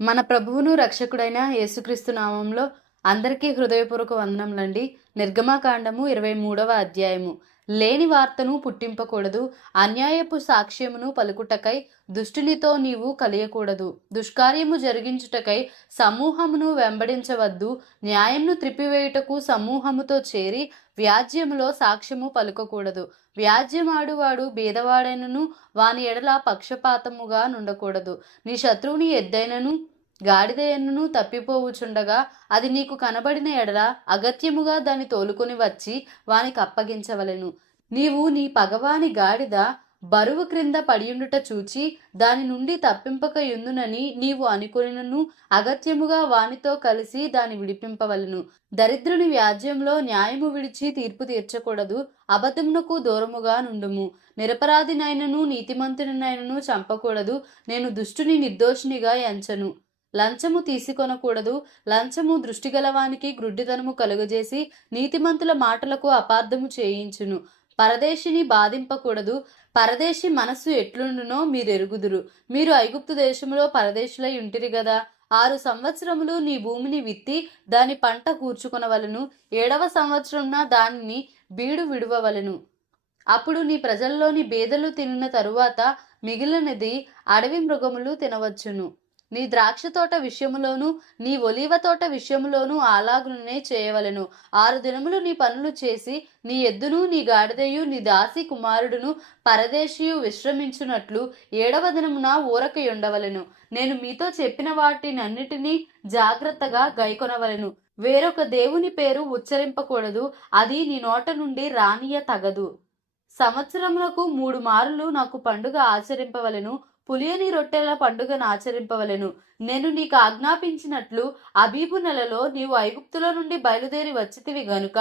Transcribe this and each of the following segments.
మన ప్రభువును రక్షకుడైన యేసుక్రీస్తు నామంలో అందరికీ హృదయపూర్వక వందనములండి. నిర్గమకాండము 23వ అధ్యాయము. లేని వార్తను పుట్టింపకూడదు, అన్యాయపు సాక్ష్యమును పలుకుటకై దుష్టునితో నీవు కలియకూడదు, దుష్కార్యము జరిగించుటకై సమూహమును వెంబడించవద్దు, న్యాయమును త్రిప్పివేయుటకు సమూహముతో చేరి వ్యాజ్యములో సాక్ష్యము పలుకకూడదు. వ్యాజ్యమాడువాడు బీదవాడైనను వాని ఎడల పక్షపాతముగా నుండకూడదు. నీ శత్రువుని ఎద్దైనను గాడిదయన్నను తప్పిపోవుచుండగా అది నీకు కనబడిన ఎడల అగత్యముగా దాన్ని తోలుకొని వచ్చి వానికి అప్పగించవలెను. నీవు నీ పగవాని గాడిద బరువు క్రింద పడియుండుట చూచి దాని నుండి తప్పింపక యుందునని నీవు అనుకొనినను అగత్యముగా వానితో కలిసి దాని విడిపింపవలను. దరిద్రుని వ్యాజ్యంలో న్యాయము విడిచి తీర్పు తీర్చకూడదు, అబద్ధమునకు దూరముగా నుండుము. నిరపరాధినైనను నీతిమంతునినైనను చంపకూడదు, నేను దుష్టుని నిర్దోషినిగా ఎంచను. లంచము తీసుకొనకూడదు, లంచము దృష్టిగలవానికి గ్రుడ్డితనము కలుగజేసి నీతిమంతుల మాటలకు అపార్థము చేయించును. పరదేశిని బాధింపకూడదు, పరదేశి మనస్సు ఎట్లుండునో మీరెరుగుదురు. మీరు ఐగుప్తు దేశములో పరదేశులై ఉంటిరి గదా. 6 సంవత్సరములు నీ భూమిని విత్తి దాని పంట కూర్చుకొనవలను. 7వ సంవత్సరంన దానిని బీడు విడువవలను. అప్పుడు నీ ప్రజల్లోని బేదలు తినిన తరువాత మిగిలినది అడవి మృగములు తినవచ్చును. నీ ద్రాక్ష తోట విషయములోను నీ ఒలీవ తోట విషయములోను అలాగునే చేయవలెను. 6 దినములు నీ పనులు చేసి నీ ఎద్దును నీ గాడిదయు నీ దాసి కుమారుడును పరదేశియు విశ్రమించున్నట్లు 7వ దినమున ఊరకయుండవలెను. నేను మీతో చెప్పిన వాటినన్నిటినీ జాగ్రత్తగా గైకొనవలెను. వేరొక దేవుని పేరు ఉచ్చరింపకూడదు, అది నీ నోట నుండి రానియ తగదు. సంవత్సరములకు 3 మారులు నాకు పండుగ ఆచరింపవలెను. పులియని రొట్టెల పండుగను ఆచరింపవలెను. నేను నీకు ఆజ్ఞాపించినట్లు అబీబు నెలలో నీవు ఐగుప్తులో నుండి బయలుదేరి వచ్చితివి గనుక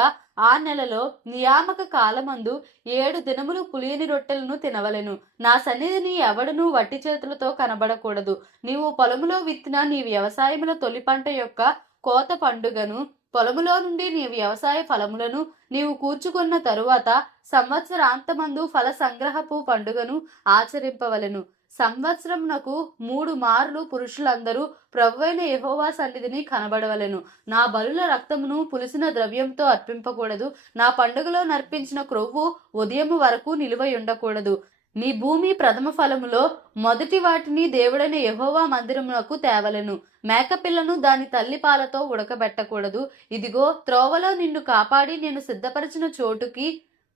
ఆ నెలలో నియామక కాలమందు 7 దినములు పులియని రొట్టెలను తినవలెను. నా సన్నిధిని ఎవడునూ వట్టి చేతులతో కనబడకూడదు. నీవు పొలములో విత్తిన నీ వ్యవసాయముల తొలి పంట యొక్క కోత పండుగను, పొలములో నుండి నీ వ్యవసాయ ఫలములను నీవు కూర్చుకున్న తరువాత సంవత్సరాంతమందు ఫల సంగ్రహపు పండుగను ఆచరింపవలెను. సంవత్సరమునకు 3 మార్లు పురుషులందరూ ప్రభువైన యెహోవా సన్నిధిని కనబడవలెను. నా బలుల రక్తమును పులిసిన ద్రవ్యంతో అర్పింపకూడదు. నా పండుగలో నర్పించిన క్రొవ్వు ఉదయము వరకు నిలువై ఉండకూడదు. నీ భూమి ప్రథమ ఫలములో మొదటి వాటిని దేవుడైన యెహోవా మందిరమునకు తేవలెను. మేకపిల్లను దాని తల్లి పాలతో ఉడకబెట్టకూడదు. ఇదిగో, త్రోవలో నిన్ను కాపాడి నేను సిద్ధపరిచిన చోటుకి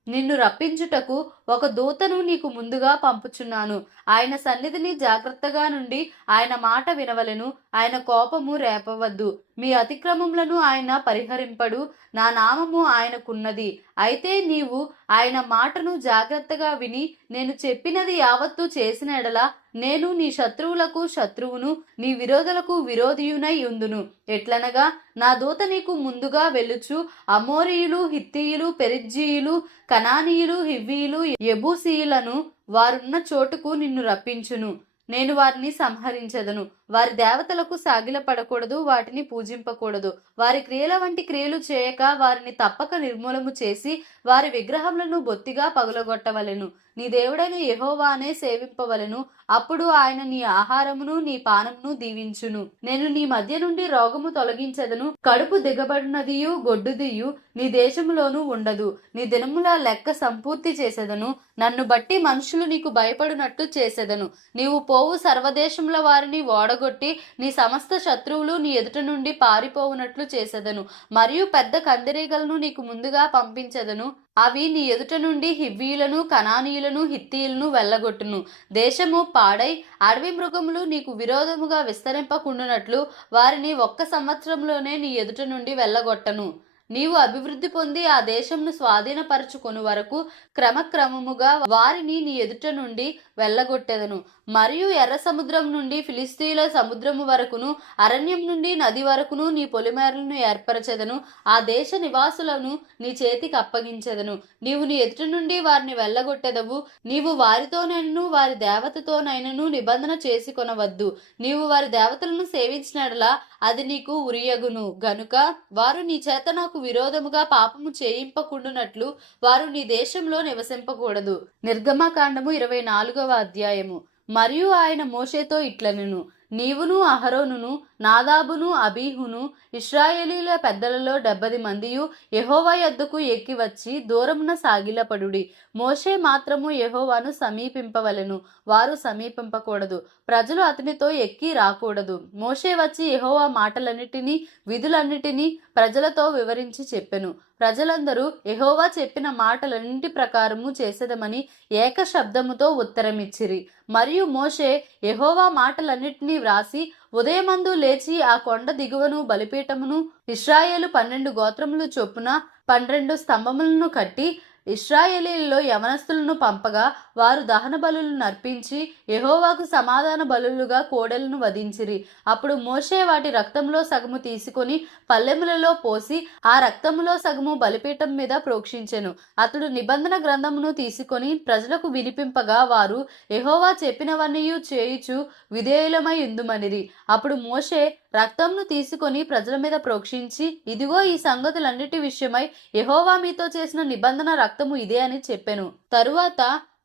నిన్ను రప్పించుటకు ఒక దూతను నీకు ముందుగా పంపుచున్నాను. ఆయన సన్నిధిని జాగ్రత్తగా నుండి ఆయన మాట వినవలెను. ఆయన కోపము రేపవద్దు. మీ అతిక్రమములను ఆయన పరిహరింపడు. నా నామము ఆయనకున్నది. అయితే నీవు ఆయన మాటను జాగ్రత్తగా విని నేను చెప్పినది యావత్తు చేసిన ఎడల నేను నీ శత్రువులకు శత్రువును, నీ విరోధులకు విరోధియునై ఉందును. ఎట్లనగా నా దూత నీకు ముందుగా వెళ్ళుచు అమోరీయులు, హిత్తీయులు, పెరిజ్జీయులు, కనానీయులు, హివ్వీయులు, యెబూసీయులను వారున్న చోటుకు నిన్ను రప్పించును. నేను వారిని సంహరించెదను. వారి దేవతలకు సాగిలపడకూడదు, వాటిని పూజింపకూడదు. వారి క్రియల వంటి క్రియలు చేయక వారిని తప్పక నిర్మూలము చేసి వారి విగ్రహములను బొత్తిగా పగులగొట్టవలెను. నీ దేవుడైన యెహోవానే సేవింపవలెను. అప్పుడు ఆయన నీ ఆహారమును నీ పానమును దీవించును. నేను నీ మధ్య నుండి రోగము తొలగించెదను. కడుపు దిగబడినదియు గొడ్డుదియు నీ దేశములోనూ ఉండదు. నీ దినముల లెక్క సంపూర్తి చేసేదను. నన్ను బట్టి మనుషులు నీకు భయపడునట్టు చేసేదను. నీవు పోవు సర్వదేశముల వారిని ఓడగొట్టి నీ సమస్త శత్రువులు నీ ఎదుట నుండి పారిపోవునట్లు చేసేదను. మరియు పెద్ద కందిరీగలను నీకు ముందుగా పంపించెదను. అవి నీ ఎదుట నుండి హివ్వీయులను, కనానీయులను, హిత్తీయులను వెళ్ళగొట్టును. దేశము పాడై అడవి మృగములు నీకు విరోధముగా విస్తరింపకుండునట్లు వారిని 1 సంవత్సరంలోనే నీ ఎదుట నుండి వెళ్ళగొట్టను. నీవు అభివృద్ధి పొంది ఆ దేశంను స్వాధీనపరచుకొని వరకు క్రమక్రమముగా వారిని నీ ఎదుట నుండి వెళ్ళగొట్టెదను. మరియు ఎర్ర సముద్రం నుండి ఫిలిస్తీయుల సముద్రము వరకును, అరణ్యం నుండి నది వరకును నీ పొలిమేరలను ఏర్పరచెదను. ఆ దేశ నివాసులను నీ చేతికి అప్పగించెదను. నీవు నీ ఎదుట నుండి వారిని వెళ్ళగొట్టెదవు. నీవు వారితోనైనను వారి దేవతతోనైనను నిబంధన చేసుకొనవద్దు. నీవు వారి దేవతలను సేవించినట్లా అది నీకు ఉరియగును గనుక వారు నీ చేత నాకు విరోధముగా పాపము చేయింపకుండునట్లు వారు నీ దేశంలో నివసింపకూడదు. నిర్గమకాండము 24వ అధ్యాయము. మరియు ఆయన మోషేతో ఇట్లనెను, నీవును అహరోనును నాదాబును అబీహును ఇశ్రాయేలీల పెద్దలలో 70 మందియు యెహోవా యొద్దకు ఎక్కి వచ్చి దూరమున సాగిలపడుడి. మోషే మాత్రము యెహోవాను సమీపింపవలెను, వారు సమీపింపకూడదు. ప్రజలు అతనితో ఎక్కి రాకూడదు. మోషే వచ్చి యెహోవా మాటలన్నిటినీ విధులన్నిటినీ ప్రజలతో వివరించి చెప్పెను. ప్రజలందరూ యెహోవా చెప్పిన మాటలన్నింటి ప్రకారము చేసేదమని ఏక శబ్దముతో ఉత్తరమిచ్చిరి. మరియు మోషే యెహోవా మాటలన్నిటినీ వ్రాసి ఉదయమందు లేచి ఆ కొండ దిగువను బలిపీఠమును ఇశ్రాయేలు 12 గోత్రములు చొప్పున 12 స్తంభములను కట్టి ఇశ్రాయేలీలలో యవనస్తులను పంపగా వారు దహన బలులను నర్పించి యెహోవాకు సమాధాన బలులుగా కోడెలను వధించిరి. అప్పుడు మోషే వాటి రక్తంలో సగము తీసుకొని పల్లెములలో పోసి ఆ రక్తములో సగము బలిపీఠం మీద ప్రోక్షించెను. అతడు నిబంధన గ్రంథమును తీసుకొని ప్రజలకు వినిపింపగా వారు యెహోవా చెప్పినవన్నీ చేయుచు విధేయులమై ఉందుమనిరి. అప్పుడు మోషే రక్తంను తీసుకొని ప్రజల మీద ప్రోక్షించి, ఇదిగో ఈ సంగతులన్నిటి విషయమై యెహోవా మీతో చేసిన నిబంధన రక్తము ఇదే అని చెప్పెను. తరువాత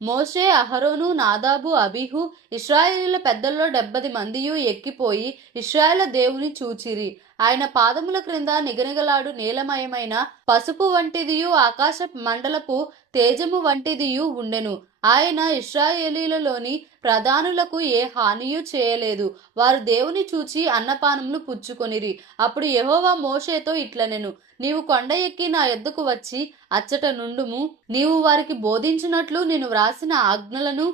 మోషే అహరోను నాదాబు అబీహు ఇశ్రాయేలీల పెద్దల్లో 70 మందియు ఎక్కిపోయి ఇశ్రాయేలు దేవుని చూచిరి. ఆయన పాదముల క్రింద నిగనిగలాడు నీలమయమైన పసుపు వంటిదియు ఆకాశ మండలపు తేజము వంటిదియు ఉండెను. ఆయన ఇశ్రాయేలీలలోని ప్రధానులకు ఏ హానియు చేయలేదు. వారు దేవుని చూచి అన్నపానములు పుచ్చుకొనిరి. అప్పుడు యెహోవా మోషేతో ఇట్లనెను, నీవు కొండ ఎక్కి నా యొద్దకు వచ్చి అచ్చట నుండుము. నీవు వారికి బోధించినట్లు నేను వ్రాసిన ఆజ్ఞలను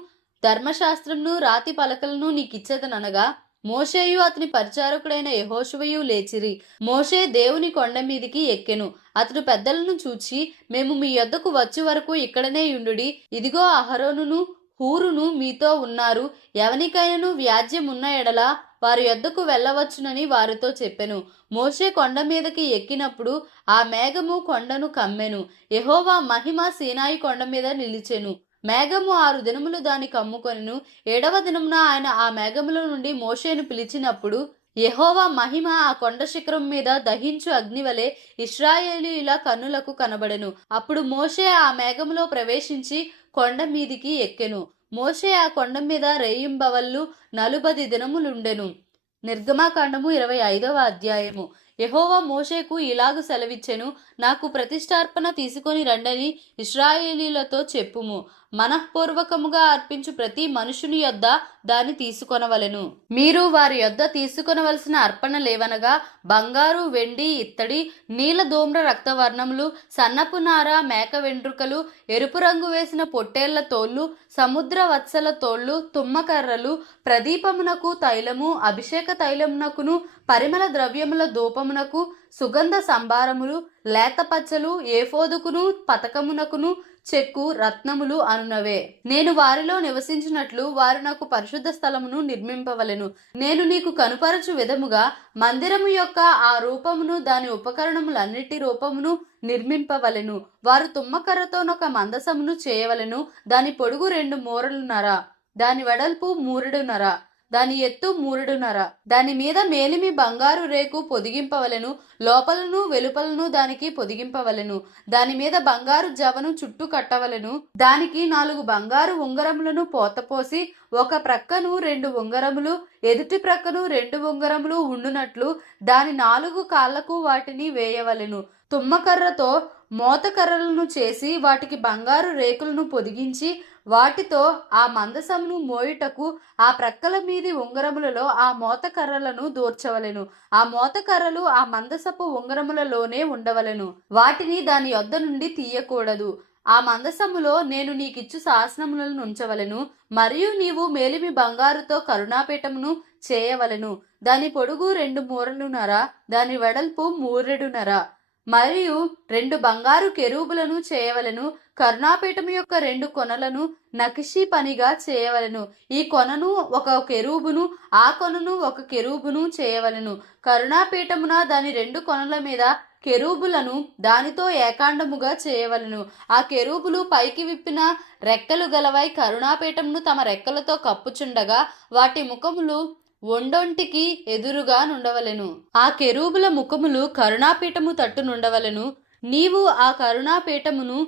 ధర్మశాస్త్రమును రాతి పలకలను నీకిచ్చేదనగా మోషేయు అతని పరిచారకుడైన యెహోషువయు లేచిరి. మోషే దేవుని కొండ మీదికి ఎక్కెను. అతడు పెద్దలను చూచి, మేము మీ యొద్దకు వచ్చి వరకు ఇక్కడనే యుండుడి. ఇదిగో అహరోనును హూరును మీతో ఉన్నారు. ఎవనికైనను వ్యాజ్యం ఉన్న ఎడల వారి యొద్దకు వెళ్ళవచ్చునని వారితో చెప్పెను. మోషే కొండ మీదకి ఎక్కినప్పుడు ఆ మేఘము కొండను కమ్మెను. యెహోవా మహిమ సీనాయి కొండ మీద నిలిచెను. మేఘము 6 దినములు దాని కమ్ముకొనెను. 7వ దినమున ఆయన ఆ మేఘములో నుండి మోషేను పిలిచినప్పుడు యెహోవా మహిమ ఆ కొండ శిఖరం మీద దహించు అగ్నివలె ఇశ్రాయేలీయుల కన్నులకు కనబడెను. అప్పుడు మోషే ఆ మేఘములో ప్రవేశించి కొండ మీదికి ఎక్కెను. మోషే ఆ కొండ మీద రేయింబవళ్ళు 40 దినములుండెను. నిర్గమాకాండము 25వ అధ్యాయము. యెహోవా మోషేకు ఇలాగు సెలవిచ్చెను, నాకు ప్రతిష్టార్పణ తీసుకొని రండని ఇశ్రాయేలీలతో చెప్పుము. మనఃపూర్వకముగా అర్పించు ప్రతి మనుషుని యొద్ద దాన్ని తీసుకొనవలెను. మీరు వారి యొద్ద తీసుకొనవలసిన అర్పణ లేవనగా బంగారు, వెండి, ఇత్తడి, నీల ధూమ్ర రక్తవర్ణములు, సన్నపు నార, మేక వెంట్రుకలు, ఎరుపు రంగు వేసిన పొట్టేళ్ల తోళ్లు, సముద్ర వత్సల తోళ్లు, తుమ్మకర్రలు, ప్రదీపమునకు తైలము, అభిషేక తైలమునకును పరిమళ ద్రవ్యముల ధూపమునకు, సుగంధ సంభారములు, లేతపచ్చలు, ఏఫోదుకును పతకమునకును చెక్కు రత్నములు అనునవే. నేను వారిలో నివసించినట్లు వారు నాకు పరిశుద్ధ స్థలమును నిర్మింపవలెను. నేను నీకు కనుపరచు విధముగా మందిరము యొక్క ఆ రూపమును దాని ఉపకరణములన్నిటి రూపమును నిర్మింపవలెను. వారు తుమ్మకర్రతోనొక మందసమును చేయవలెను. దాని పొడుగు 2 మూరలున్నర, దాని వెడల్పు 3.5, దాని ఎత్తు 3.5. దాని మీద మేలిమి బంగారు రేకు పొదిగింపవలెను. లోపలను వెలుపలను దానికి పొదిగింపవలెను. దాని మీద బంగారు జవను చుట్టూ కట్టవలెను. దానికి 4 బంగారు ఉంగరములను పోతపోసి ఒక ప్రక్కను 2 ఉంగరములు, ఎదుటి ప్రక్కను 2 ఉంగరములు ఉండునట్లు దాని 4 కాళ్లకు వాటిని వేయవలెను. తుమ్మకర్రతో మోతకర్రలను చేసి వాటికి బంగారు రేకులను పొదిగించి వాటితో ఆ మందసమును మోయుటకు ఆ ప్రక్కల మీది ఉంగరములలో ఆ మోతకర్రలను దూర్చవలెను. ఆ మోతకర్రలు ఆ మందసపు ఉంగరములలోనే ఉండవలెను. వాటిని దాని యొద్ద నుండి తీయకూడదు. ఆ మందసములో నేను నీకిచ్చు శాసనములను ఉంచవలెను. మరియు నీవు మేలిమి బంగారుతో కరుణాపీఠమును చేయవలెను. దాని పొడుగు 2 మూరలున్నర, దాని వెడల్పు 3.5. మరియు 2 బంగారు కెరూబులను చేయవలెను. కరుణాపీఠము యొక్క 2 కొనలను నకిషీ పనిగా చేయవలెను. ఈ కొనను ఒక కెరూబును, ఆ కొనను ఒక కెరూబును చేయవలెను. కరుణాపీఠమున దాని 2 కొనల మీద కెరూబులను దానితో ఏకాండముగా చేయవలెను. ఆ కెరూబులు పైకి విప్పిన రెక్కలు గలవై కరుణాపీఠమును తమ రెక్కలతో కప్పుచుండగా వాటి ముఖములు ఒండొంటికి ఎదురుగా నుండవలెను. ఆ కెరూబుల ముఖములు కరుణాపీఠము తట్టు నుండవలెను. నీవు ఆ కరుణాపీఠమును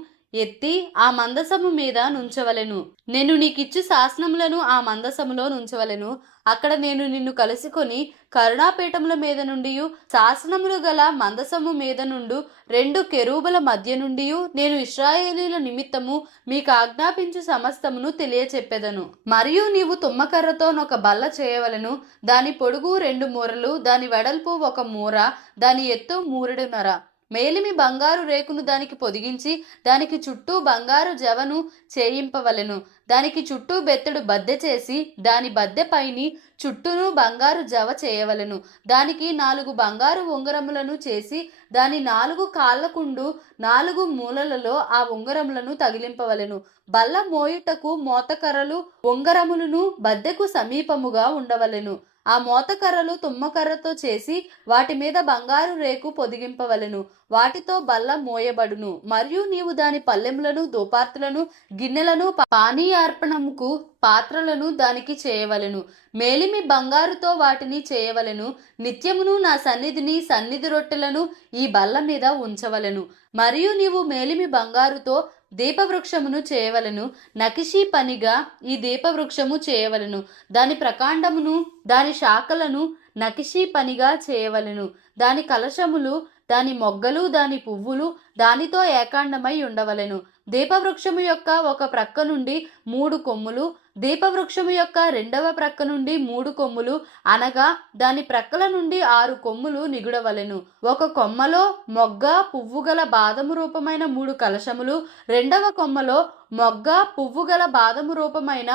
ఎత్తి ఆ మందసము మీద నుంచవలెను. నేను నీకిచ్చు శాసనములను ఆ మందసములో నుంచవలెను. అక్కడ నేను నిన్ను కలుసుకొని కరుణాపీఠముల మీద నుండి శాసనములు గల మందసము మీద నుండి 2 కెరూబుల మధ్య నుండి నేను ఇశ్రాయేలీల నిమిత్తము మీకు ఆజ్ఞాపించు సమస్తమును తెలియచెప్పెదను. మరియు నీవు తుమ్మకర్రతో ఒక బల్ల చేయవలెను. దాని పొడుగు 2 మూరలు, దాని వెడల్పు 1 మూర, దాని ఎత్తు 3.5. మేలిమి బంగారు రేకును దానికి పొదిగించి దానికి చుట్టూ బంగారు జవను చేయింపవలెను. దానికి చుట్టూ బెత్తెడు బద్దె చేసి దాని బద్దె పైని చుట్టూను బంగారు జవ చేయవలెను. దానికి 4 బంగారు ఉంగరములను చేసి దాని 4 కాళ్ళకుండు 4 మూలలలో ఆ ఉంగరములను తగిలింపవలెను. బల్ల మోయుటకు మోతకర్రలు ఉంగరములను బద్దెకు సమీపముగా ఉండవలెను. ఆ మోతకర్రలు తుమ్మకర్రతో చేసి వాటి మీద బంగారు రేకు పొదిగింపవలెను. వాటితో బల్ల మోయబడును. మరియు నీవు దాని పల్లెములను, ధూపార్తులను, గిన్నెలను, పానీయార్పణముకు పాత్రలను దానికి చేయవలెను. మేలిమి బంగారుతో వాటిని చేయవలెను. నిత్యమును నా సన్నిధి రొట్టెలను ఈ బల్ల మీద ఉంచవలెను. మరియు నీవు మేలిమి బంగారుతో దీపవృక్షమును చేయవలెను. నకిషీ పనిగా ఈ దీపవృక్షము చేయవలెను. దాని ప్రకాండమును దాని శాఖలను నకిషీ పనిగా చేయవలెను. దాని కలశములు, దాని మొగ్గలు, దాని పువ్వులు దానితో ఏకాండమై ఉండవలెను. దీపవృక్షము యొక్క ఒక ప్రక్క నుండి 3 కొమ్ములు, దీపవృక్షము యొక్క 2వ ప్రక్క నుండి 3 కొమ్ములు, అనగా దాని ప్రక్కల నుండి 6 కొమ్ములు నిగుడవలెను. ఒక కొమ్మలో మొగ్గ పువ్వు గల బాదము రూపమైన 3 కలశములు, 2వ కొమ్మలో మొగ్గ పువ్వు గల బాదము రూపమైన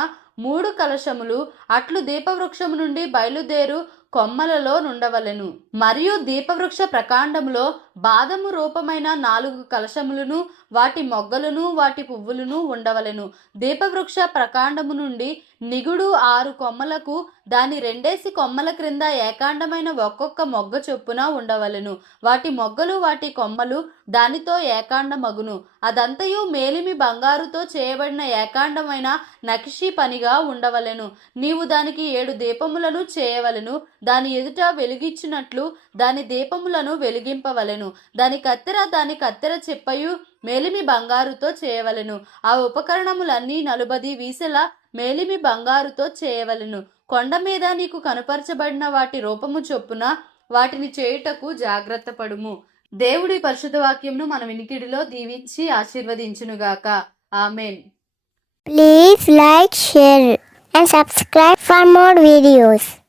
3 కలశములు అట్లు దీపవృక్షము నుండి బయలుదేరు కొమ్మలలో నుండవలెను. మరియు దీపవృక్ష ప్రకాండములో బాదము రూపమైన 4 కలశములను, వాటి మొగ్గలను, వాటి పువ్వులను ఉండవలెను. దీపవృక్ష ప్రకాండము నుండి నిగుడు 6 కొమ్మలకు దాని 2 కొమ్మల క్రింద ఏకాండమైన ఒక్కొక్క మొగ్గ చొప్పున ఉండవలెను. వాటి మొగ్గలు, వాటి కొమ్మలు దానితో ఏకాండమగును. అదంతయు మేలిమి బంగారుతో చేయబడిన ఏకాండమైన నకిషీ పనిగా ఉండవలెను. నీవు దానికి 7 దీపములను చేయవలెను. దాని ఎదుట వెలిగించినట్లు దాని దీపములను వెలిగింపవలెను. దాని కత్తెర చెప్పయు మేలిమి బంగారుతో చేయవలెను. ఆ ఉపకరణములన్నీ 40 వీసెల మేలిమి బంగారుతో చేయవలెను. కొండ మీద నీకు కనుపరచబడిన వాటి రూపము చొప్పున వాటిని చేయుటకు జాగ్రత్త పడుము. దేవుడి పరిశుద్ధ వాక్యంను మన వినికిడిలో దీవించి ఆశీర్వదించునుగాక. Amen. Please like, share and subscribe for more videos.